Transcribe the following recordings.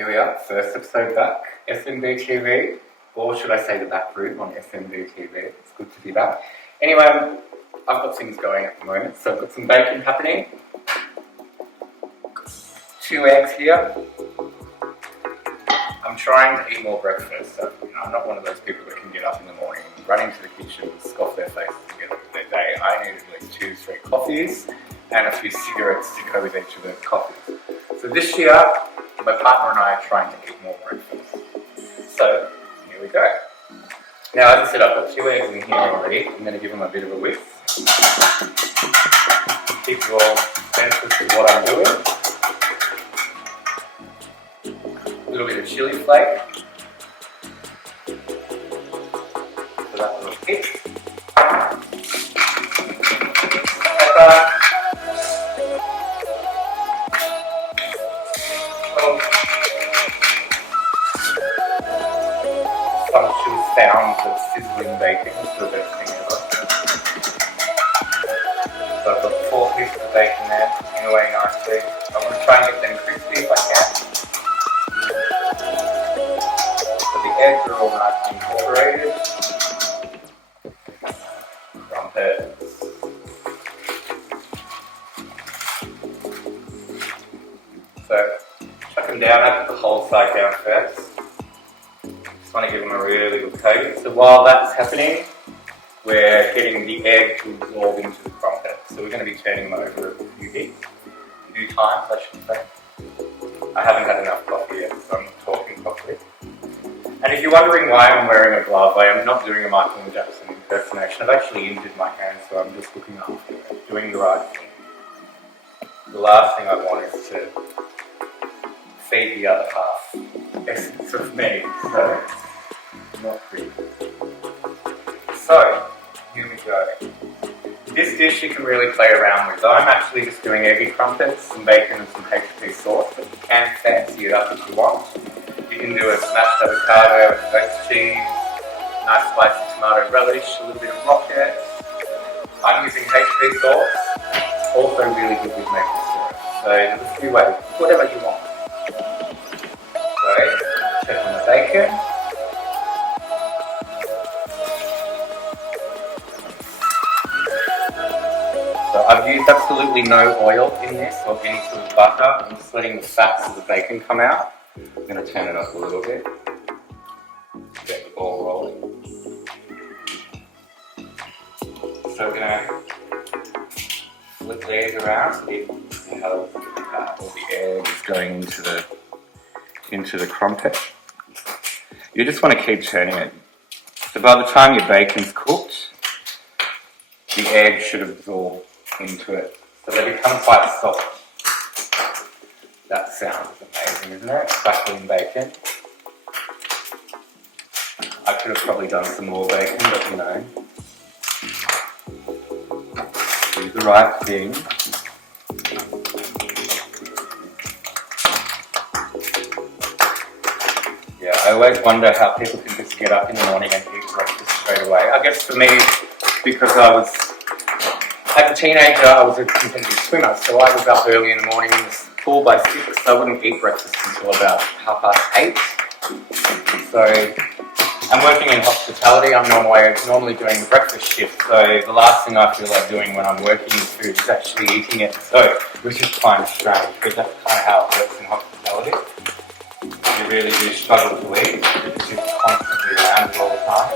here we are, first episode back, SMB TV, or should I say the back room on SMB TV. It's good to be back. Anyway, I've got things going at the moment, so I've got some bacon happening, 2 eggs here. I'm trying to eat more breakfast, so I'm not one of those people that can get up in the morning, run into the kitchen, scoff their faces and get up with their day. I need at least 2-3 coffees and a few cigarettes to go with each of the coffees. So this year, my partner and I are trying to eat more breakfast. So, here we go. Now, as I said, I've got 2 eggs in here already. I'm going to give them a bit of a whisk. Keep you all senses of what I'm doing. A little bit of chilli flake. So that little kick. Pepper. Sumptuous sounds of sizzling bacon. It's the best thing ever. So I've got 4 pieces of bacon there, cooking away nicely. I'm going to try and get them crispy if I can. So the eggs are all nice and incorporated. Crumpets. So chuck them down. I put the whole side down first. Just want to give them a really good coating. So while that's happening, we're getting the egg to absorb into the crumpet. So we're going to be turning them over a few times, I should say. I haven't had enough coffee yet, so I'm not talking properly. And if you're wondering why I'm wearing a glove, I am not doing a Michael Jackson impersonation. I've actually injured my hand, so I'm just looking after it, doing the right thing. The last thing I want is to feed the other half essence of me, so not pretty. So, here we go. This dish you can really play around with. I'm actually just doing EGGY crumpets, some bacon and some HP sauce, but you can fancy it up if you want. You can do a smashed avocado, a flakes cheese, nice spicy tomato relish, a little bit of rocket. I'm using HP sauce, also really good with maple syrup. So there's a few ways, whatever you want. So, check on the bacon. So I've used absolutely no oil in this or any sort of butter. I'm just letting the fats of the bacon come out. I'm going to turn it up a little bit. Get the ball rolling. So we're going to flip these around so you know how all the egg is going into the crumpet. You just want to keep turning it. So by the time your bacon's cooked, the egg should absorb into it. So they become quite soft. That sound is amazing, isn't it? Crackling bacon. I could have probably done some more bacon, but you know. Do the right thing. Yeah, I always wonder how people can just get up in the morning and eat breakfast straight away. I guess for me, because as a teenager, I was a competitive swimmer, so I was up early in the morning in the pool by 6, so I wouldn't eat breakfast until about 8:30. So I'm working in hospitality. I'm normally doing the breakfast shift, so the last thing I feel like doing when I'm working in food is actually eating it, so which is kind of strange, because that's kind of how it works in hospitality. You really do struggle to eat because you're constantly around it all the time.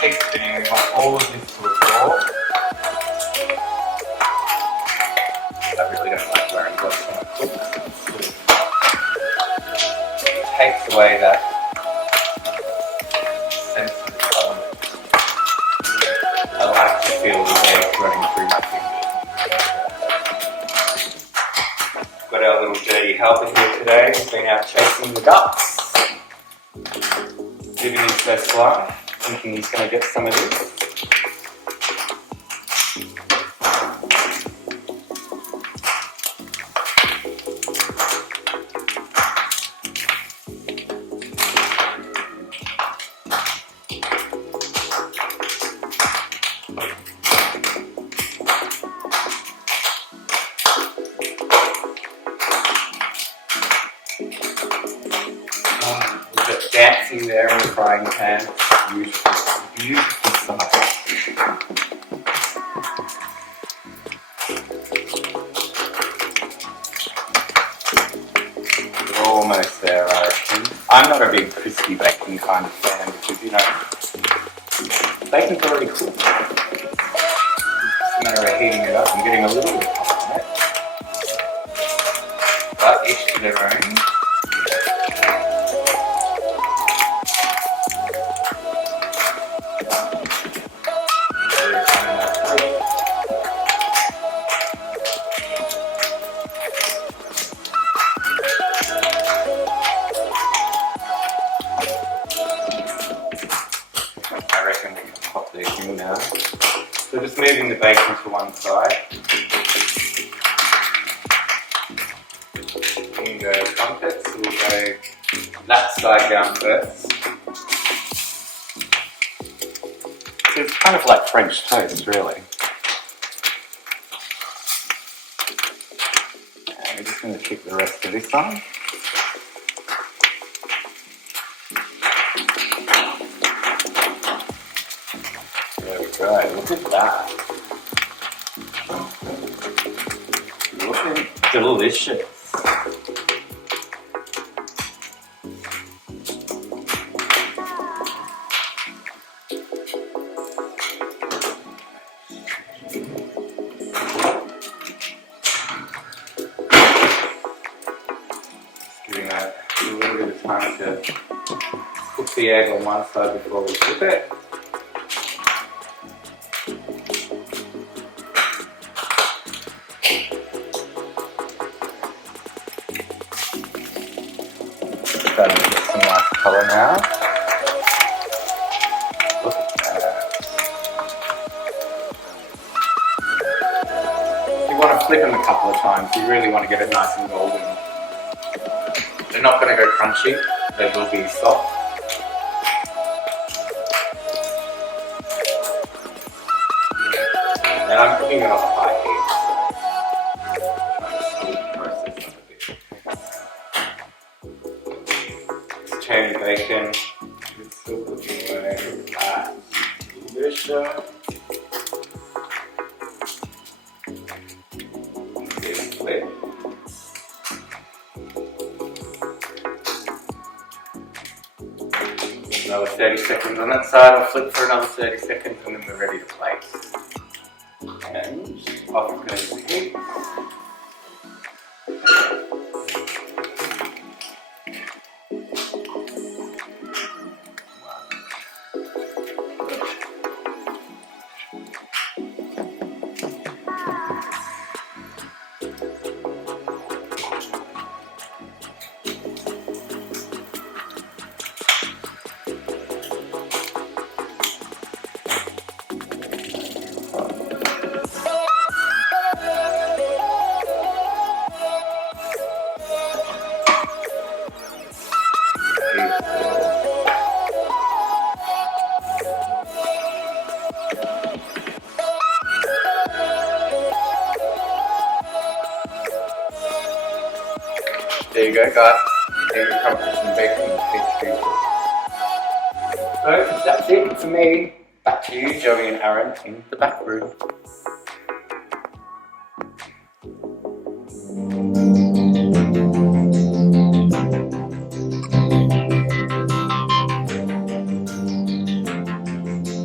Keep spinning. We want all of this to absorb. I really don't like wearing gloves when I cook. It takes away that sense of element. I like to feel the egg running through my fingers. Got our little dirty helper here today. He's been out chasing the ducks. Living his best life. Thinking he's going to get some of this. it dancing there in the frying pan. Beautiful, beautiful size. We're almost there, I reckon. I'm not a big crispy bacon kind of fan because, you know, bacon's already cooked. It's just a matter of heating it up and getting a little bit hot on it. But each to their own. I reckon we can pop these in now. So just moving the bacon to one side. Here go crumpets, so we'll go that side down first. So it's kind of like French toast, really. And we're just going to kick the rest of this on. Right, look at that. Looking delicious. Just giving that a little bit of time to cook the egg on one side before we flip it. Starting to get some nice colour now. Look at that. You want to flip them a couple of times. You really want to get it nice and golden. They're not going to go crunchy. They will be soft. And I'm cooking it on a high heat. Turn bacon, it's still cooking away. Delicious. This flip. Another 30 seconds on that side. I'll flip for another 30 seconds and then we're ready to plate. And off goes the heat. There you go, guys. EGGY CRUMPETS on BACON. So that's it for me. Back to you, Joey and Aaron, in the back room.